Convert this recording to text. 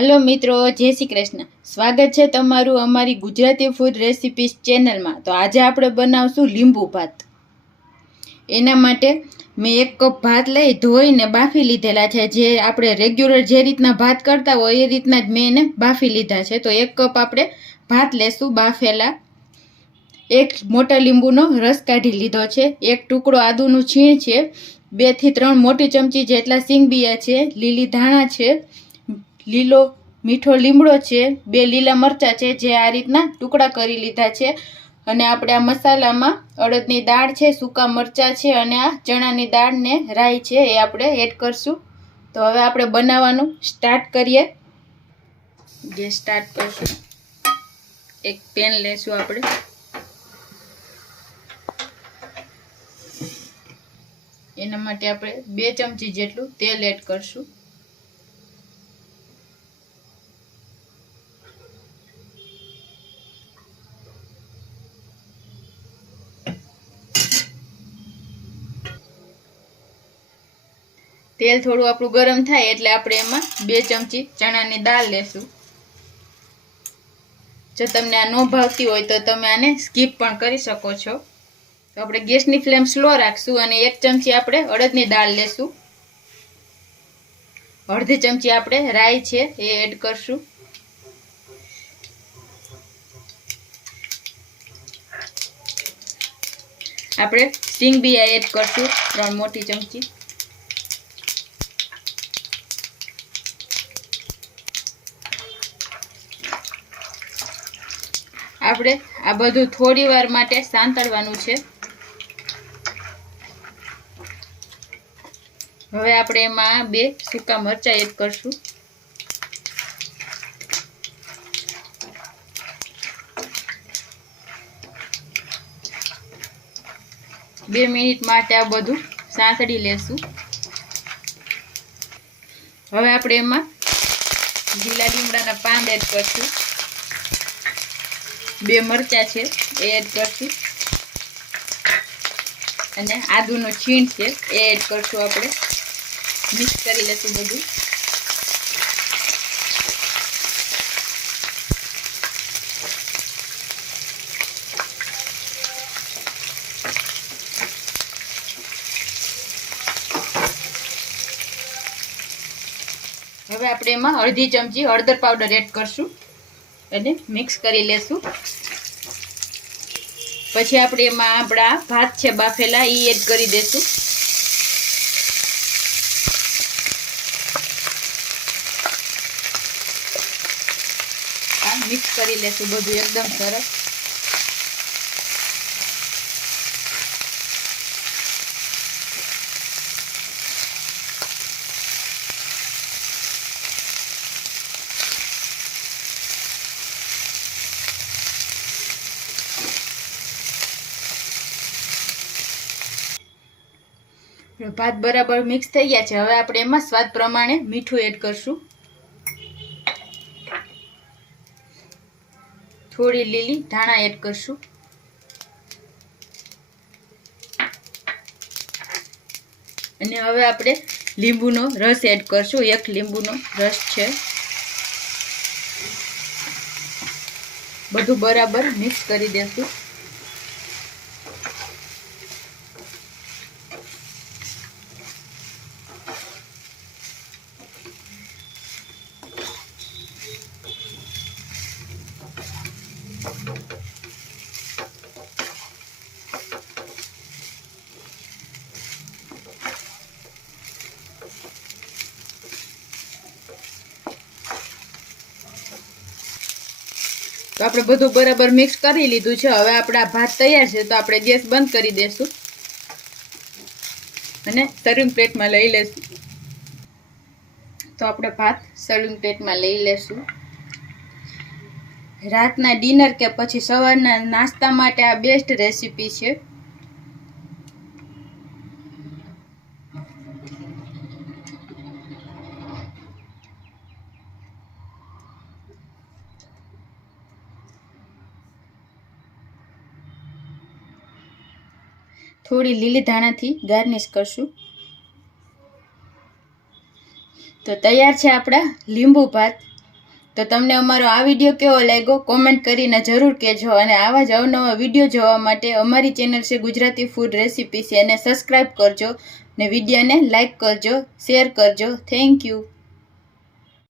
Hello मित्रों, जय श्री कृष्ण। स्वागत है तमारू अमारी गुजराती फूड रेसिपीज चेनल में। तो आज आप बनावशु લીંબુ भात। एना माटे मैं 1 कप भात लई धोईने बाफी लीधेला छे। जे आपणे रेग्युलर जे रीतना भात करता होय ए रीतना ज मैं एने बाफी लीधा छे। तो 1 कप आपणे भात लेशुं बाफेला। 1 मोटा લીંબુનો रस काढी लीधो छे। 1 टुकड़ो आदुनुं छीण छे। 2 થી 3 मोटी चमची जेटला सींगबिया छे। लीली धाणा छे। લીલો મીઠો લીમડો છે। 2 લીલા મરચા છે જે આ રીતના ટુકડા કરી લીધા છે। અને આપણે આ મસાલામાં અડદની દાળ છે, સૂકા મરચા છે અને આ ચણાની દાળ ને રાઈ છે એ આપણે એડ કરશું। તો હવે આપણે બનાવવાનું સ્ટાર્ટ કરીએ। ગેસ સ્ટાર્ટ કરશું। એક પેન લેશું આપણે। એના માટે આપણે 2 ચમચી જેટલું તેલ એડ કરશું। तेल थोड़ू आपणुं गरम थाय एटले आपणे एमां 2 चमची चणानी दाळ लेशुं। जो तमने आ न भावती होय तो तमे आने स्कीप पण करी शको छो। तो आपणे गैसनी फ्लेम स्लो राखशुं अने 1 चमची आपणे अड़दनी दाळ लेशुं। अर्धी चमची आपणे राई छे ए एड करशुं। आपणे सींग बिया एड करशुं 3 मोटी चमची। આપણે આ બધું થોડી વાર માટે સાંતળવાનું છે। હવે આપણે એમાં 2 સૂકા મરચા એડ કરશું। બે મિનિટ માટે આ બધું સાંતળી લેશું। હવે આપણે એમાં લીલા લીમડાના પાન એડ કરશું। 2 मरचा है एड करशुं अने आदुनो छीण है एड करशुं। आपणे मिक्स करी लेशुं बधुं। हवे आपणे एमां अर्धी चमची हळदर पाउडर एड करशुं અને મિક્સ કરી લેશું। પછી આપણે એમાં આપણા ભાત છે બાફેલા ઈ એડ કરી દેશું। આ મિક્સ કરી લેશું બધું એકદમ સરસ। भात बराबर मिक्स थई गया है। हवे आपणे एमां स्वाद प्रमाणे मीठुं एड करशुं। थोड़ी लीली धाणा एड करशुं। अने हवे आपणे લીંબુનો रस एड करशुं। 1 લીંબુનો रस छे। बधुं बराबर मिक्स करी देशुं। तो આપણે બધું બરાબર મિક્સ કરી લીધું છે। હવે આપણા ભાત તૈયાર છે। તો આપણે ગેસ બંધ કરી દેશું અને સર્વિંગ પ્લેટમાં લઈ લેશું। તો આપણે ભાત સર્વિંગ પ્લેટમાં લઈ લેશું। રાતના ડિનર કે પછી સવારના નાસ્તા માટે આ બેસ્ટ રેસીપી છે। थोड़ी लीली धाणा थी गार्निश करशुं। तो तैयार है आपड़ा લીંબુ भात। તો તમને અમારો આ વિડીયો કેવો લાગ્યો કોમેન્ટ કરીને જરૂર કહેજો, અને આવા જ અવનવા વિડીયો જોવા માટે અમારી ચેનલ છે ગુજરાતી ફૂડ રેસિપીસ, એને સબસ્ક્રાઈબ કરજો ને વિડીયોને લાઈક કરજો, શેર કરજો. Thank you.